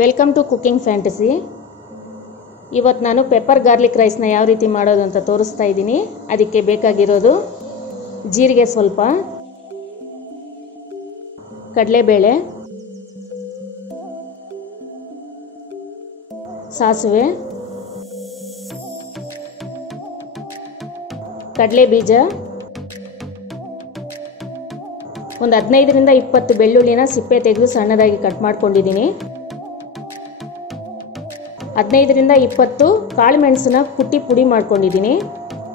Welcome to cooking fantasy. ಇವತ್ತು ನಾನು pepper garlic ರೈಸ್ನ ಯಾವ ರೀತಿ ಮಾಡೋದು ಅಂತ ತೋರಿಸ್ತಾ ಇದ್ದೀನಿ. ಅದಕ್ಕೆ ಬೇಕಾಗಿರೋದು ಜೀರಿಗೆ ಸ್ವಲ್ಪ, ಕಡಲೆಬೇಳೆ, ಸಾಸಿವೆ, ಕಡಲೆ ಬೀಜ, ಒಂದು 15ರಿಂದ 20 ಬೆಳ್ಳುಳ್ಳಿನ ಸಿಪ್ಪೆ ತೆಗೆದು ಸಣ್ಣದಾಗಿ ಕಟ್ ಮಾಡ್ಕೊಂಡಿದ್ದೀನಿ. 15ರಿಂದ 20 ಕಾಳು ಮೆಣಸನ್ನ ಕುಟ್ಟಿ ಪುಡಿ ಮಾಡ್ಕೊಂಡಿದ್ದೀನಿ.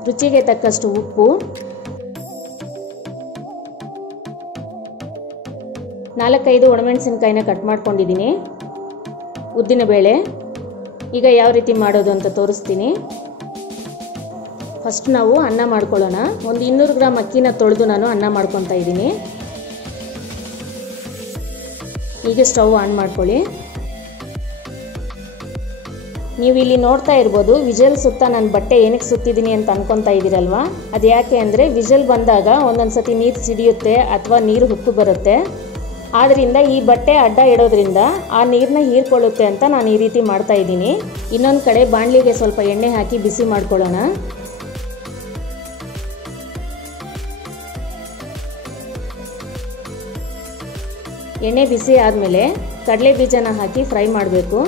ರುಚಿಗೆ ತಕ್ಕಷ್ಟು ಉಪ್ಪು, 4-5 ಒಣಮೆಣಸಿನಕಾಯಿನ ಕಟ್ ಮಾಡ್ಕೊಂಡಿದ್ದೀನಿ. ಉದ್ದಿನಬೇಳೆ. ಈಗ ಯಾವ ರೀತಿ ಮಾಡೋದು ಅಂತ ತೋರಿಸ್ತೀನಿ. ಫಸ್ಟ್ ನಾವು ಅನ್ನ ಮಾಡ್ಕೊಳ್ಳೋಣ. ಒಂದು 200 ಗ್ರಾಮ್ ಅಕ್ಕಿನ ತೊಳೆದು ನಾನು ಅನ್ನ ಮಾಡ್ಕೊತಾ ಇದ್ದೀನಿ. ಈಗ ಸ್ಟವ್ ಆನ್ ಮಾಡ್ಕೊಳ್ಳಿ. ನೀವು ಇಲ್ಲಿ ನೋಡ್ತಾ ಇರ್ಬೋದು, ವಿಜಲ್ ಸುತ್ತ ನಾನು ಬಟ್ಟೆ ಏನಕ್ಕೆ ಸುತ್ತಿದ್ದೀನಿ ಅಂತ ಅನ್ಕೊತಾ ಇದ್ದೀರಲ್ವಾ. ಅದು ಯಾಕೆ ಅಂದರೆ ವಿಜಲ್ ಬಂದಾಗ ಒಂದೊಂದು ಸತಿ ನೀರು ಸಿಡಿಯುತ್ತೆ ಅಥವಾ ನೀರು ಹುಕ್ಕು ಬರುತ್ತೆ. ಆದ್ದರಿಂದ ಈ ಬಟ್ಟೆ ಅಡ್ಡ ಇಡೋದ್ರಿಂದ ಆ ನೀರನ್ನ ಹೀರ್ಕೊಳ್ಳುತ್ತೆ ಅಂತ ನಾನು ಈ ರೀತಿ ಮಾಡ್ತಾ ಇದ್ದೀನಿ. ಇನ್ನೊಂದು ಕಡೆ ಬಾಣಲಿಗೆ ಸ್ವಲ್ಪ ಎಣ್ಣೆ ಹಾಕಿ ಬಿಸಿ ಮಾಡ್ಕೊಳ್ಳೋಣ. ಎಣ್ಣೆ ಬಿಸಿ ಆದಮೇಲೆ ಕಡಲೆ ಬೀಜನ ಹಾಕಿ ಫ್ರೈ ಮಾಡಬೇಕು.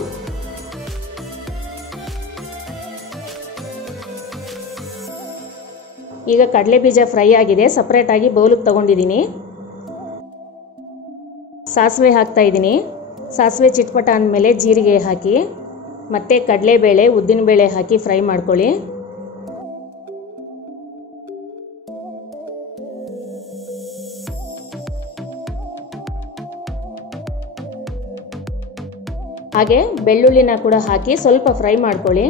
ಈಗ ಕಡಲೆ ಬೀಜ ಫ್ರೈ ಆಗಿದೆ. ಸಪ್ರೇಟಾಗಿ ಬೌಲಿಗೆ ತಗೊಂಡಿದ್ದೀನಿ. ಸಾಸಿವೆ ಹಾಕ್ತಾ ಇದ್ದೀನಿ. ಸಾಸಿವೆ ಚಿಟ್ಪಟ ಅಂದಮೇಲೆ ಜೀರಿಗೆ ಹಾಕಿ ಮತ್ತೆ ಕಡಲೆಬೇಳೆ, ಉದ್ದಿನಬೇಳೆ ಹಾಕಿ ಫ್ರೈ ಮಾಡ್ಕೊಳ್ಳಿ. ಹಾಗೆ ಬೆಳ್ಳುಳ್ಳಿನ ಕೂಡ ಹಾಕಿ ಸ್ವಲ್ಪ ಫ್ರೈ ಮಾಡ್ಕೊಳ್ಳಿ.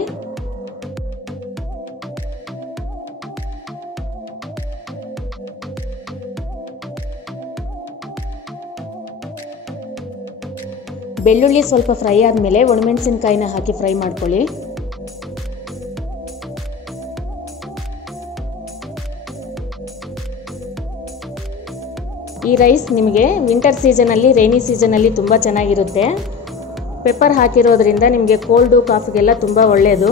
ಬೆಳ್ಳುಳ್ಳಿ ಸ್ವಲ್ಪ ಫ್ರೈ ಆದಮೇಲೆ ಒಣಮೆಣಸಿನಕಾಯಿನ ಹಾಕಿ ಫ್ರೈ ಮಾಡ್ಕೊಳ್ಳಿ. ಈ ರೈಸ್ ನಿಮಗೆ ವಿಂಟರ್ ಸೀಸನಲ್ಲಿ, ರೈನಿ ಸೀಸನಲ್ಲಿ ತುಂಬ ಚೆನ್ನಾಗಿರುತ್ತೆ. ಪೆಪ್ಪರ್ ಹಾಕಿರೋದ್ರಿಂದ ನಿಮಗೆ ಕೋಲ್ಡು, ಕಾಫಿಗೆಲ್ಲ ತುಂಬ ಒಳ್ಳೆಯದು.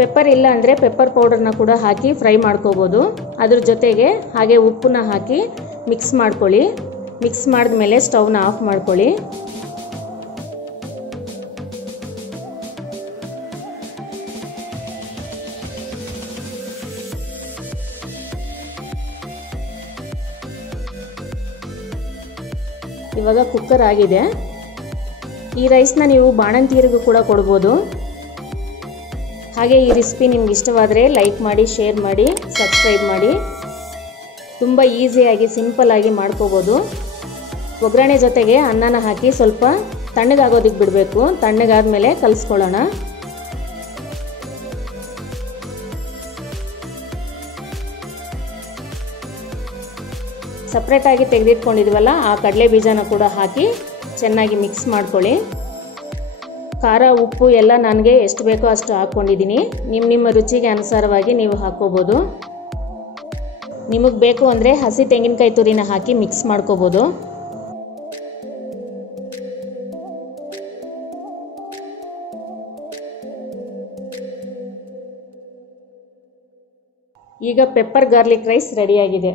ಪೆಪ್ಪರ್ ಇಲ್ಲ ಅಂದರೆ ಪೆಪ್ಪರ್ ಪೌಡರ್ನ ಕೂಡ ಹಾಕಿ ಫ್ರೈ ಮಾಡ್ಕೋಬೋದು. ಅದ್ರ ಜೊತೆಗೆ ಹಾಗೆ ಉಪ್ಪನ್ನ ಹಾಕಿ ಮಿಕ್ಸ್ ಮಾಡ್ಕೊಳ್ಳಿ. ಮಿಕ್ಸ್ ಮಾಡಿದ್ಮೇಲೆ ಸ್ಟವ್ನ ಆಫ್ ಮಾಡ್ಕೊಳ್ಳಿ. ಇವಾಗ ಕುಕ್ಕರ್ ಆಗಿದೆ. ಈ ರೈಸ್ನ ನೀವು ಬಾಣಂತಿಯರಿಗೂ ಕೂಡ ಕೊಡ್ಬೋದು. ಹಾಗೆ ಈ ರೆಸಿಪಿ ನಿಮ್ಗೆ ಇಷ್ಟವಾದರೆ ಲೈಕ್ ಮಾಡಿ, ಶೇರ್ ಮಾಡಿ, ಸಬ್ಸ್ಕ್ರೈಬ್ ಮಾಡಿ. ತುಂಬ ಈಸಿಯಾಗಿ ಸಿಂಪಲ್ಲಾಗಿ ಮಾಡ್ಕೋಬೋದು. ಒಗ್ಗರಣೆ ಜೊತೆಗೆ ಅನ್ನನ ಹಾಕಿ ಸ್ವಲ್ಪ ತಣ್ಣಗಾಗೋದಕ್ಕೆ ಬಿಡಬೇಕು. ತಣ್ಣಗಾದ್ಮೇಲೆ ಕಲಿಸ್ಕೊಳ್ಳೋಣ. ಸಪ್ರೇಟಾಗಿ ತೆಗೆದಿಟ್ಕೊಂಡಿದ್ವಲ್ಲ ಆ ಕಡಲೆ ಬೀಜನ ಕೂಡ ಹಾಕಿ ಚೆನ್ನಾಗಿ ಮಿಕ್ಸ್ ಮಾಡ್ಕೊಳ್ಳಿ. ಖಾರ, ಉಪ್ಪು ಎಲ್ಲ ನನಗೆ ಎಷ್ಟು ಬೇಕೋ ಅಷ್ಟು ಹಾಕ್ಕೊಂಡಿದ್ದೀನಿ. ನಿಮ್ಮ ರುಚಿಗೆ ಅನುಸಾರವಾಗಿ ನೀವು ಹಾಕ್ಕೋಬೋದು. ನಿಮಗೆ ಬೇಕು ಅಂದರೆ ಹಸಿ ತೆಂಗಿನಕಾಯಿ ತುರಿನ ಹಾಕಿ ಮಿಕ್ಸ್ ಮಾಡ್ಕೋಬೋದು. ಈಗ ಪೆಪ್ಪರ್ ಗಾರ್ಲಿಕ್ ರೈಸ್ ರೆಡಿಯಾಗಿದೆ.